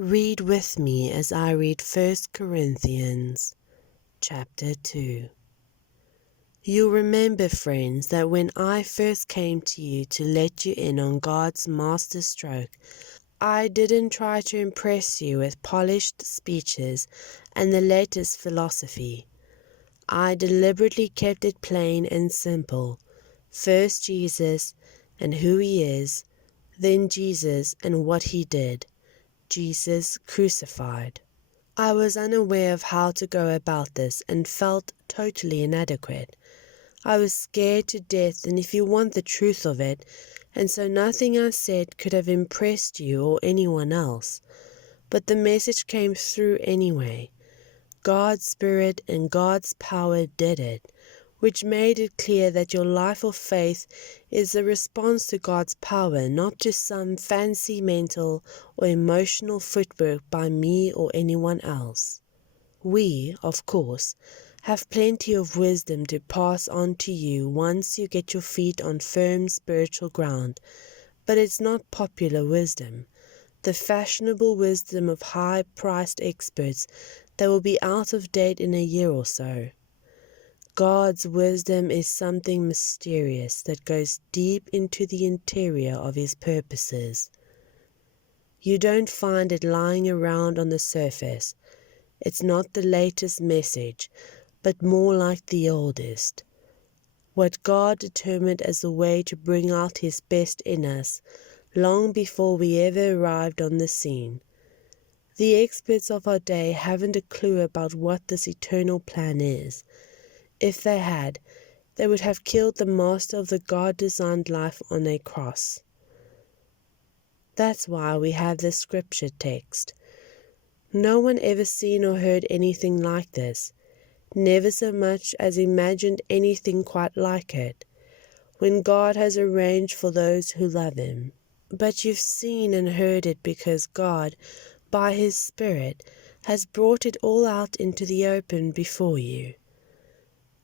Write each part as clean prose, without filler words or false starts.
Read with me as I read 1 Corinthians chapter 2. You'll remember, friends, that when I first came to you to let you in on God's master stroke, I didn't try to impress you with polished speeches and the latest philosophy. I deliberately kept it plain and simple. First Jesus and who he is, then Jesus and what he did. Jesus crucified. I was unaware of how to go about this and felt totally inadequate. I was scared to death, and if you want the truth of it, and so nothing I said could have impressed you or anyone else. But the message came through anyway. God's Spirit and God's power did it, which made it clear that your life of faith is a response to God's power, not to some fancy mental or emotional footwork by me or anyone else. We, of course, have plenty of wisdom to pass on to you once you get your feet on firm spiritual ground, but it's not popular wisdom, the fashionable wisdom of high-priced experts that will be out of date in a year or so. God's wisdom is something mysterious that goes deep into the interior of his purposes. You don't find it lying around on the surface. It's not the latest message, but more like the oldest. What God determined as a way to bring out his best in us, long before we ever arrived on the scene. The experts of our day haven't a clue about what this eternal plan is. If they had, they would have killed the master of the God-designed life on a cross. That's why we have this scripture text. No one ever seen or heard anything like this, never so much as imagined anything quite like it, when God has arranged for those who love him. But you've seen and heard it because God, by his Spirit, has brought it all out into the open before you.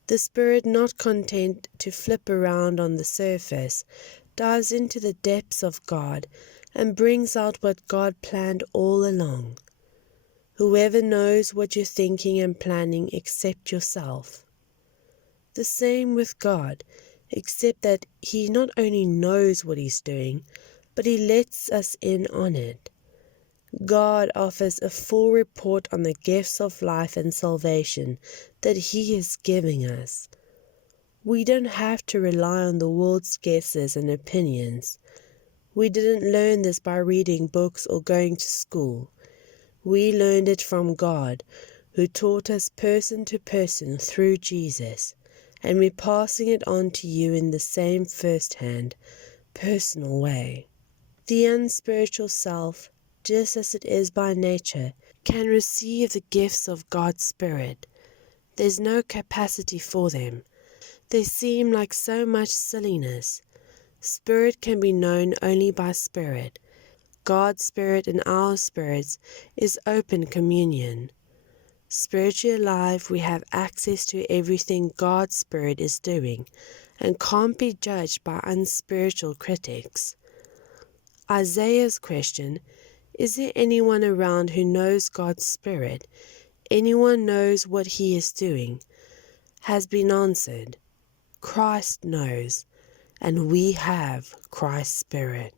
The Spirit, not content to flip around on the surface, dives into the depths of God and brings out what God planned all along. Whoever knows what you're thinking and planning except yourself. The same with God, except that he not only knows what he's doing, but he lets us in on it. God offers a full report on the gifts of life and salvation that he is giving us. We don't have to rely on the world's guesses and opinions. We didn't learn this by reading books or going to school. We learned it from God, who taught us person to person through Jesus, and we're passing it on to you in the same first-hand, personal way. The unspiritual self, just as it is by nature, can receive the gifts of God's Spirit. There's no capacity for them. They seem like so much silliness. Spirit can be known only by Spirit. God's Spirit and our spirits is open communion. Spiritually alive, we have access to everything God's Spirit is doing and can't be judged by unspiritual critics. Isaiah's question, is there anyone around who knows God's Spirit, anyone knows what he is doing, has been answered. Christ knows, and we have Christ's Spirit.